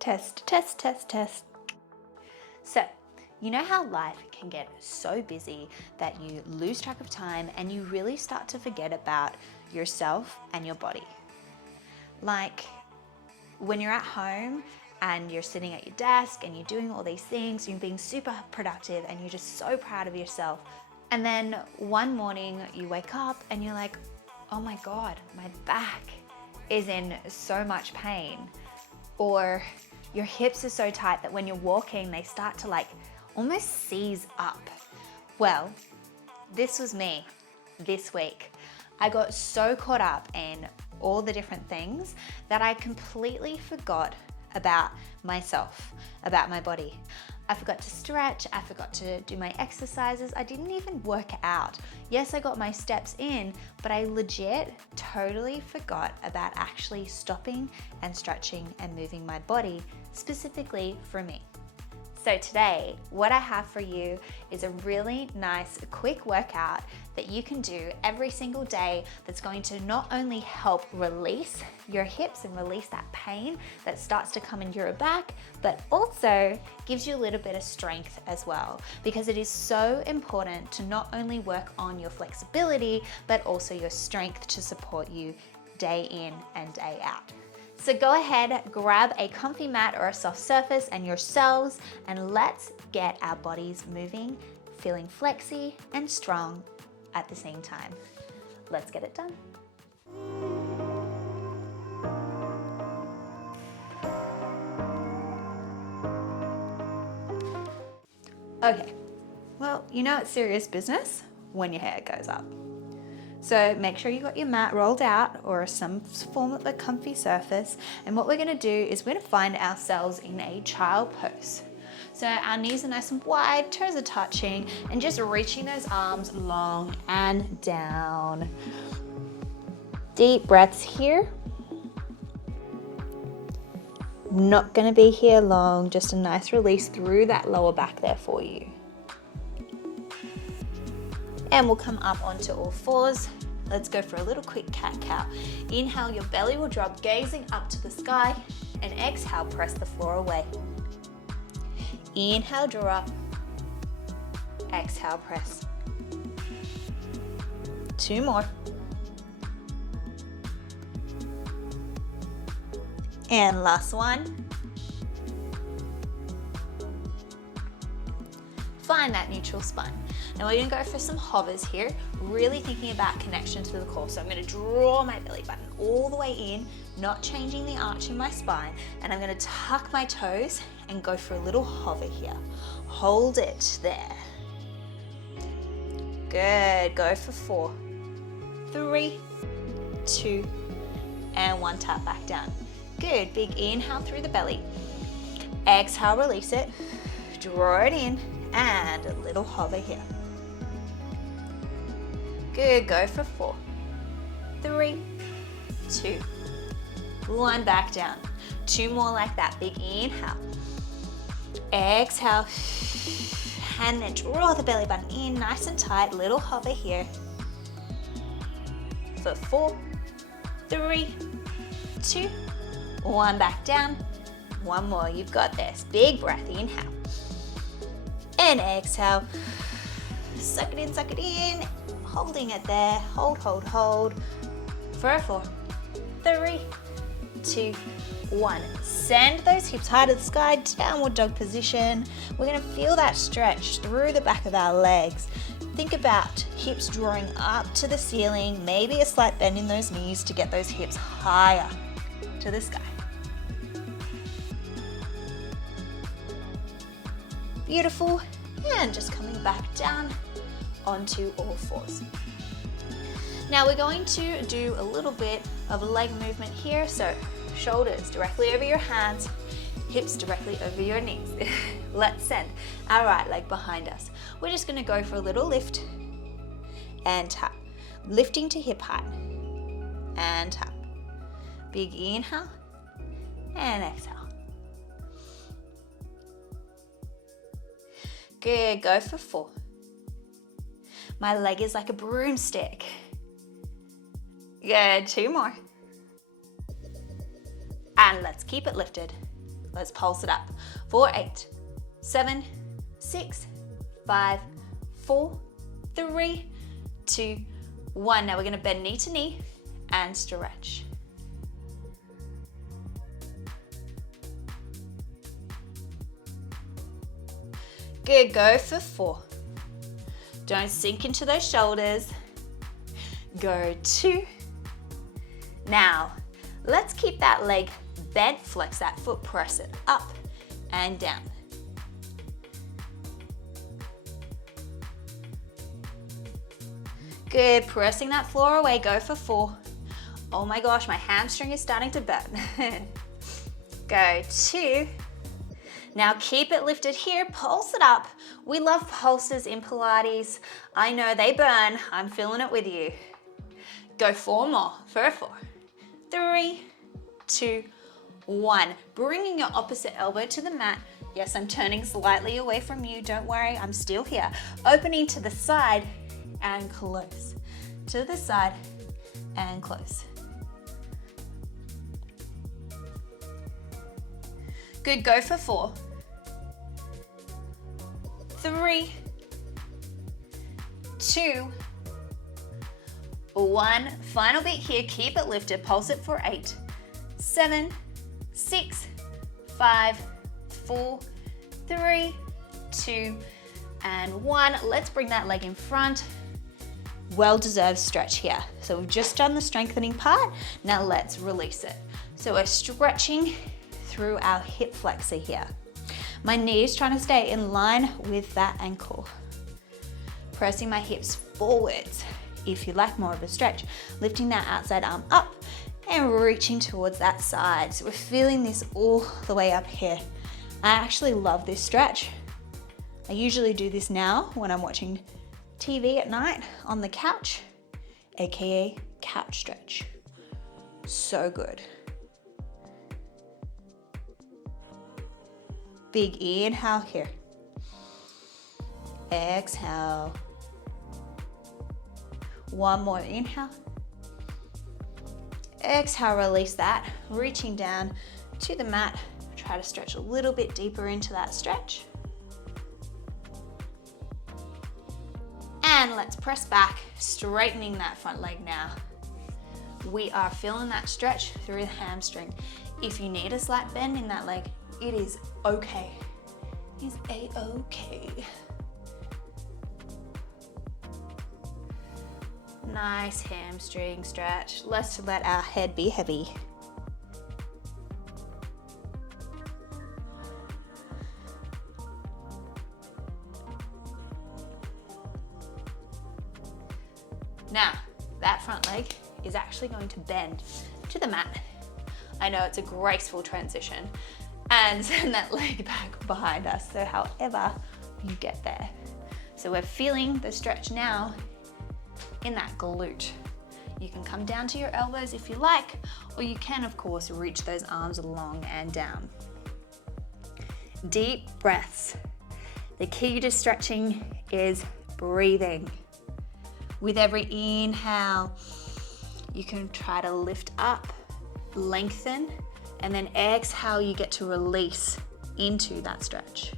Test, test, test, test. So, you know how life can get so busy that you lose track of time and you really start to forget about yourself and your body. Like when you're at home and you're sitting at your desk and you're doing all these things, you're being super productive and you're just so proud of yourself. And then one morning you wake up and you're like, oh my God, my back is in so much pain. Or your hips are so tight that when you're walking, they start to like almost seize up. Well, this was me this week. I got so caught up in all the different things that I completely forgot about myself, about my body. I forgot to stretch, I forgot to do my exercises, I didn't even work out. Yes, I got my steps in, but I legit totally forgot about actually stopping and stretching and moving my body, specifically for me. So today, what I have for you is a really nice, quick workout that you can do every single day that's going to not only help release your hips and release that pain that starts to come into your back, but also gives you a little bit of strength as well. Because it is so important to not only work on your flexibility, but also your strength to support you day in and day out. So go ahead, grab a comfy mat or a soft surface and yourselves, and let's get our bodies moving, feeling flexy and strong at the same time. Let's get it done. Okay, well, you know it's serious business when your hair goes up. So make sure you got your mat rolled out or some form of a comfy surface. And what we're gonna do is we're gonna find ourselves in a child pose. So our knees are nice and wide, toes are touching, and just reaching those arms long and down. Deep breaths here. Not gonna be here long, just a nice release through that lower back there for you. And we'll come up onto all fours. Let's go for a little quick cat-cow. Inhale, your belly will drop, gazing up to the sky, and exhale, press the floor away. Inhale, drop. Exhale, press. 2 more. And last one. Find that neutral spine. Now we're gonna go for some hovers here, really thinking about connection to the core. So I'm gonna draw my belly button all the way in, not changing the arch in my spine, and I'm gonna tuck my toes and go for a little hover here. Hold it there. Good, go for 4, 3, 2, and 1, tap back down. Good, big inhale through the belly. Exhale, release it, draw it in, and a little hover here. Good, go for 4, 3, 2, 1, back down. 2 more like that, big inhale. Exhale, and then draw the belly button in, nice and tight, little hover here. For 4, 3, 2, 1, back down. 1 more, you've got this. Big breath, inhale. And exhale. Suck it in. Holding it there. Hold, hold, hold. For 4, 3, 2, 1. Send those hips high to the sky, downward dog position. We're gonna feel that stretch through the back of our legs. Think about hips drawing up to the ceiling, maybe a slight bend in those knees to get those hips higher to the sky. Beautiful, and just coming back down onto all fours. Now we're going to do a little bit of leg movement here, so shoulders directly over your hands, hips directly over your knees. Let's send our right leg behind us. We're just gonna go for a little lift and tap. Lifting to hip height and tap. Big inhale and exhale. Good, go for 4. My leg is like a broomstick. Good, 2 more. And let's keep it lifted. Let's pulse it up. 4, 8, 7, 6, 5, 4, 3, 2, 1. Now we're gonna bend knee to knee and stretch. Good, go for 4. Don't sink into those shoulders. Go 2. Now, let's keep that leg bent, flex that foot, press it up and down. Good, pressing that floor away, go for 4. Oh my gosh, my hamstring is starting to burn. Go 2. Now keep it lifted here, pulse it up. We love pulses in Pilates. I know they burn, I'm feeling it with you. Go 4 more, for 4, 3, 2, 1. Bringing your opposite elbow to the mat. Yes, I'm turning slightly away from you, don't worry, I'm still here. Opening to the side and close. To the side and close. Good, go for 4, 3, 2, 1. Final beat here, keep it lifted, pulse it for 8, 7, 6, 5, 4, 3, 2, and 1. Let's bring that leg in front. Well-deserved stretch here. So we've just done the strengthening part, now let's release it. So we're stretching through our hip flexor here. My knee is trying to stay in line with that ankle. Pressing my hips forwards. If you like more of a stretch, lifting that outside arm up and reaching towards that side. So we're feeling this all the way up here. I actually love this stretch. I usually do this now when I'm watching TV at night on the couch, aka couch stretch. So good. Big inhale here. Exhale. One more inhale. Exhale, release that. Reaching down to the mat. Try to stretch a little bit deeper into that stretch. And let's press back, straightening that front leg now. We are feeling that stretch through the hamstring. If you need a slight bend in that leg, it is okay. It's a-okay. Nice hamstring stretch. Let's let our head be heavy. Now, that front leg is actually going to bend to the mat. I know it's a graceful transition, and send that leg back behind us, so however you get there. So we're feeling the stretch now in that glute. You can come down to your elbows if you like, or you can of course reach those arms along and down. Deep breaths. The key to stretching is breathing. With every inhale, you can try to lift up, lengthen, and then exhale, you get to release into that stretch.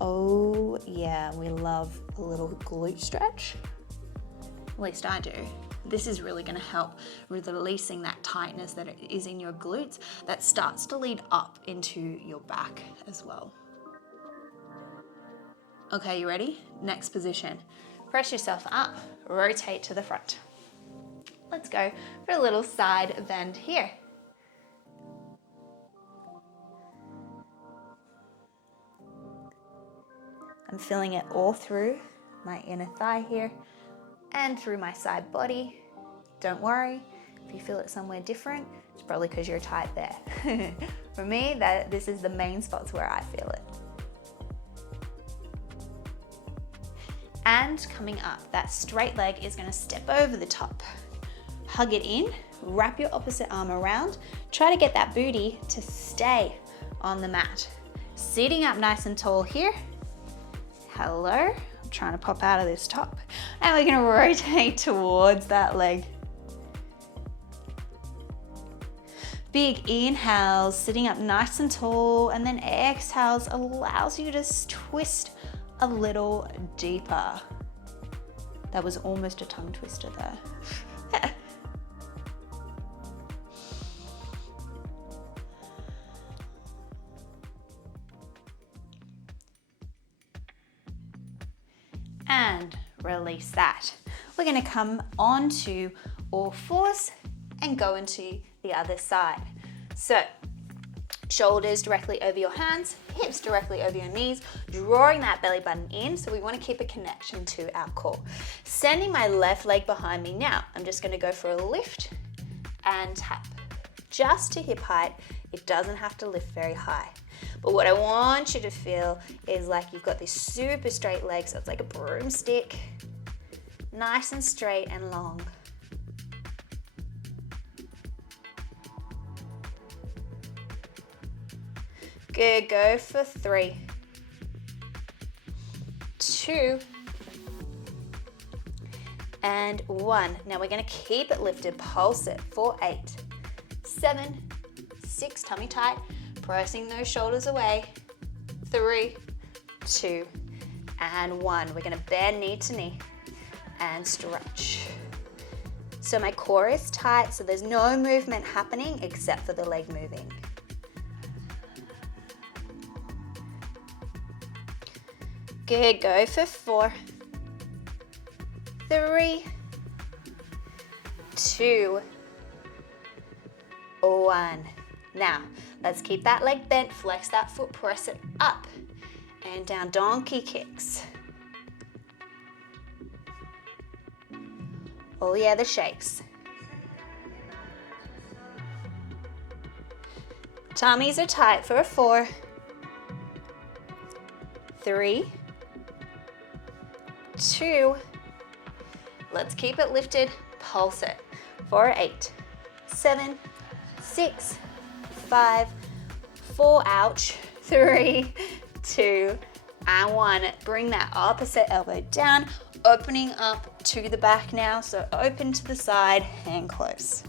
Oh yeah, we love a little glute stretch. At least I do. This is really gonna help with releasing that tightness that is in your glutes that starts to lead up into your back as well. Okay, you ready? Next position. Press yourself up, rotate to the front. Let's go for a little side bend here. I'm feeling it all through my inner thigh here and through my side body. Don't worry, if you feel it somewhere different, it's probably because you're tight there. For me, this is the main spots where I feel it. And coming up, that straight leg is gonna step over the top. Hug it in, wrap your opposite arm around, try to get that booty to stay on the mat. Sitting up nice and tall here. Hello, I'm trying to pop out of this top. And we're gonna rotate towards that leg. Big inhales, sitting up nice and tall, and then exhales allows you to twist a little deeper. That was almost a tongue twister there. And release that. We're going to come onto all fours and go into the other side. So shoulders directly over your hands, hips directly over your knees, drawing that belly button in. So we want to keep a connection to our core. Sending my left leg behind me now. I'm just going to go for a lift and tap. Just to hip height. It doesn't have to lift very high. But what I want you to feel is like you've got this super straight leg, so it's like a broomstick, nice and straight and long. Good, go for 3, 2, and 1. Now we're gonna keep it lifted, pulse it for 8, 7, 6, tummy tight, pressing those shoulders away, 3, 2, and 1. We're gonna bend knee to knee and stretch. So my core is tight, so there's no movement happening except for the leg moving. Good, go for 4, 3, 2, 1. Now, let's keep that leg bent, flex that foot, press it up and down, donkey kicks. Oh yeah, the shakes. Tummies are tight for a 4, 3, 2, let's keep it lifted, pulse it for 8, 7, 6, 5, 4, ouch, 3, 2, and 1. Bring that opposite elbow down, opening up to the back now. So open to the side and close.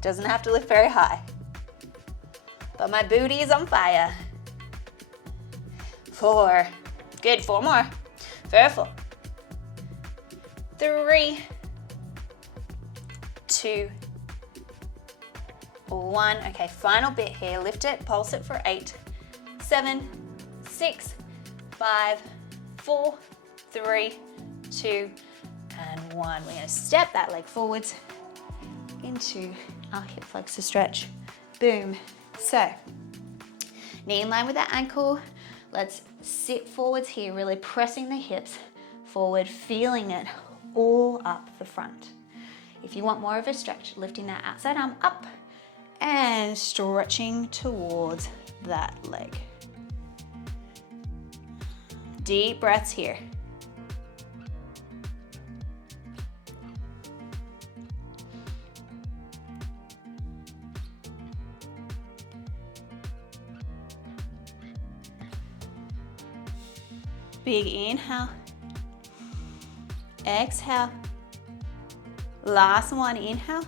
Doesn't have to lift very high, but my booty is on fire. 4, good, 4 more. 4, 3, 2, 1. Okay, final bit here. Lift it, pulse it for 8, 7, 6, 5, 4, 3, 2, and 1. We're going to step that leg forwards into our hip flexor stretch. Boom. So, knee in line with that ankle. Let's sit forwards here, really pressing the hips forward, feeling it all up the front. If you want more of a stretch, lifting that outside arm up and stretching towards that leg. Deep breaths here. Big inhale. Exhale. Last one, inhale.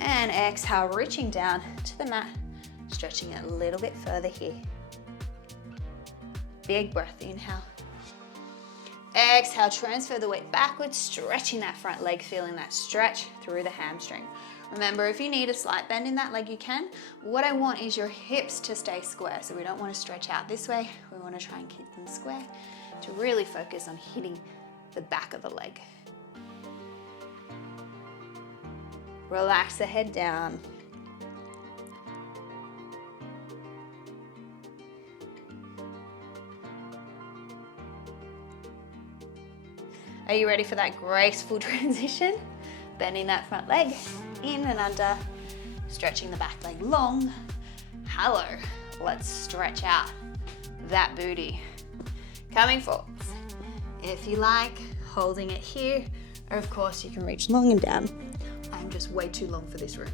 And exhale, reaching down to the mat, stretching it a little bit further here. Big breath, inhale. Exhale, transfer the weight backwards, stretching that front leg, feeling that stretch through the hamstring. Remember, if you need a slight bend in that leg, you can. What I want is your hips to stay square. So we don't want to stretch out this way. We want to try and keep them square to really focus on hitting the back of the leg. Relax the head down. Are you ready for that graceful transition? Bending that front leg in and under, stretching the back leg long. Hello, let's stretch out that booty. Coming forwards. If you like, holding it here, or of course you can reach long and down. I'm just way too long for this room.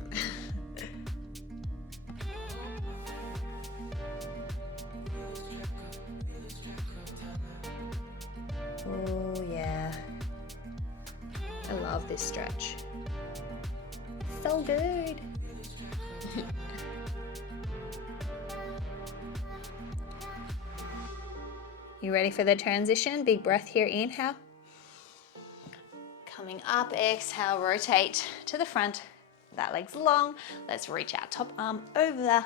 Oh yeah, I love this stretch. so good. You ready for the transition? Big breath here, inhale. Coming up, exhale, rotate to the front. That leg's long. Let's reach our top arm over,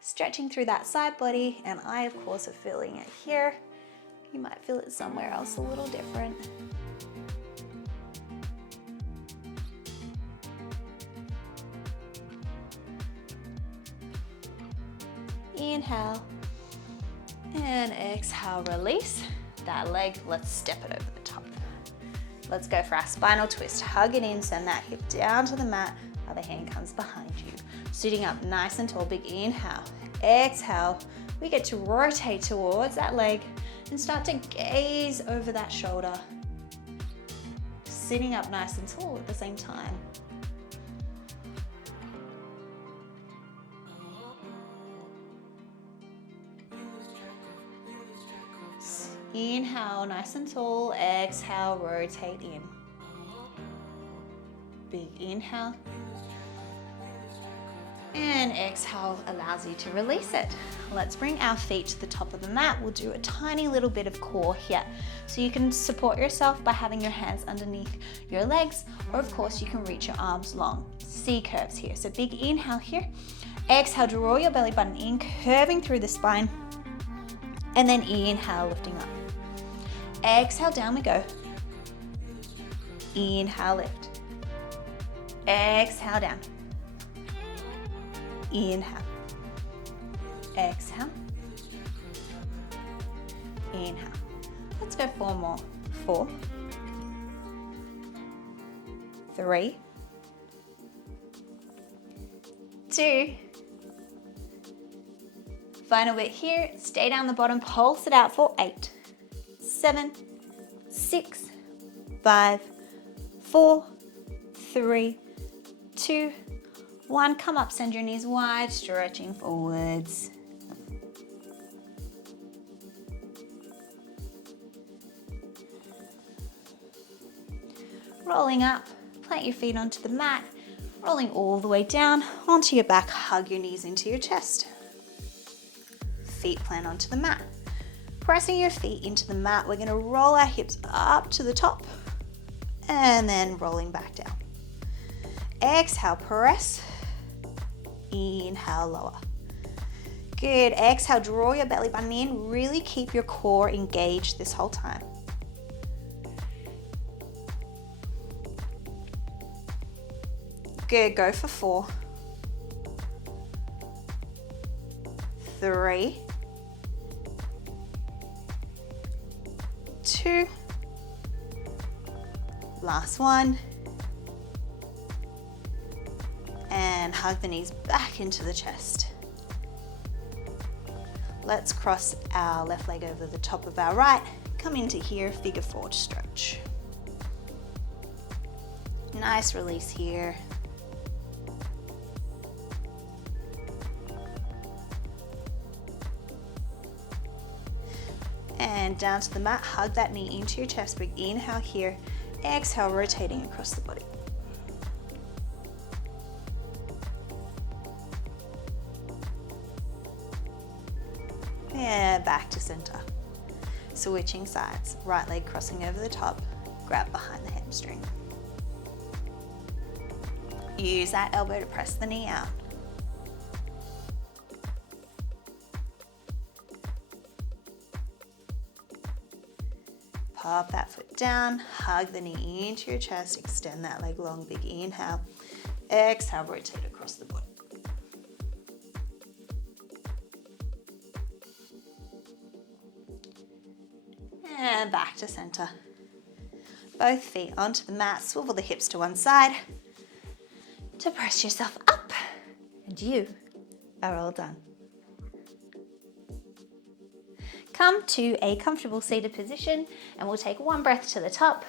stretching through that side body. And I, of course, are feeling it here. You might feel it somewhere else a little different. Inhale and exhale, release that leg. Let's step it over the top. Let's go for our spinal twist. Hug it in, send that hip down to the mat. Other hand comes behind you. Sitting up nice and tall, big inhale. Exhale, we get to rotate towards that leg and start to gaze over that shoulder. Sitting up nice and tall at the same time. Inhale, nice and tall. Exhale, rotate in. Big inhale. And exhale allows you to release it. Let's bring our feet to the top of the mat. We'll do a tiny little bit of core here. So you can support yourself by having your hands underneath your legs, or of course you can reach your arms long. C curves here. So big inhale here. Exhale, draw your belly button in, curving through the spine. And then inhale, lifting up. Exhale, down we go. Inhale, lift. Exhale, down. Inhale. Exhale. Inhale. Let's go 4 more. 4. 3. 2. Final bit here. Stay down the bottom. Pulse it out for 8. 7, 6, 5, 4, 3, 2, 1. Come up, send your knees wide, stretching forwards. Rolling up, plant your feet onto the mat, rolling all the way down onto your back, hug your knees into your chest. Feet plant onto the mat. Pressing your feet into the mat, we're going to roll our hips up to the top and then rolling back down. Exhale, press. Inhale, lower. Good. Exhale, draw your belly button in. Really keep your core engaged this whole time. Good. Go for 4. 3. 2. Last one. And hug the knees back into the chest. Let's cross our left leg over the top of our right. Come into here, figure 4 stretch. Nice release here. And down to the mat, hug that knee into your chest. Big inhale here. Exhale, rotating across the body. And back to center. Switching sides. Right leg crossing over the top. Grab behind the hamstring. Use that elbow to press the knee out. Pop that foot down, hug the knee into your chest, extend that leg long, big inhale. Exhale, rotate across the body. And back to center. Both feet onto the mat, swivel the hips to one side to press yourself up, and you are all done. Come to a comfortable seated position and we'll take 1 breath to the top.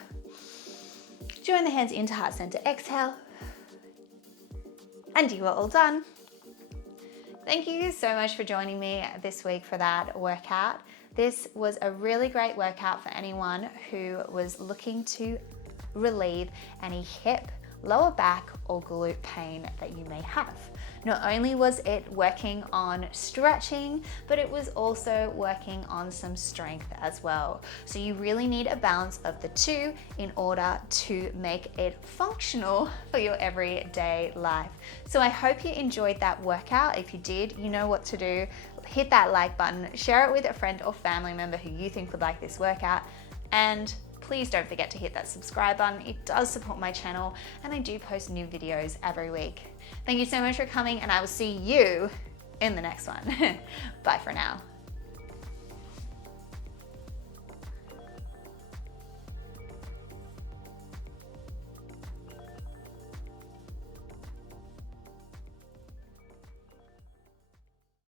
Join the hands into heart center, exhale. And you are all done. Thank you so much for joining me this week for that workout. This was a really great workout for anyone who was looking to relieve any hip lower back or glute pain that you may have. Not only was it working on stretching, but it was also working on some strength as well. So you really need a balance of the two in order to make it functional for your everyday life. So I hope you enjoyed that workout. If you did, you know what to do. Hit that like button, share it with a friend or family member who you think would like this workout, and please don't forget to hit that subscribe button. It does support my channel, and I do post new videos every week. Thank you so much for coming, and I will see you in the next one. Bye for now.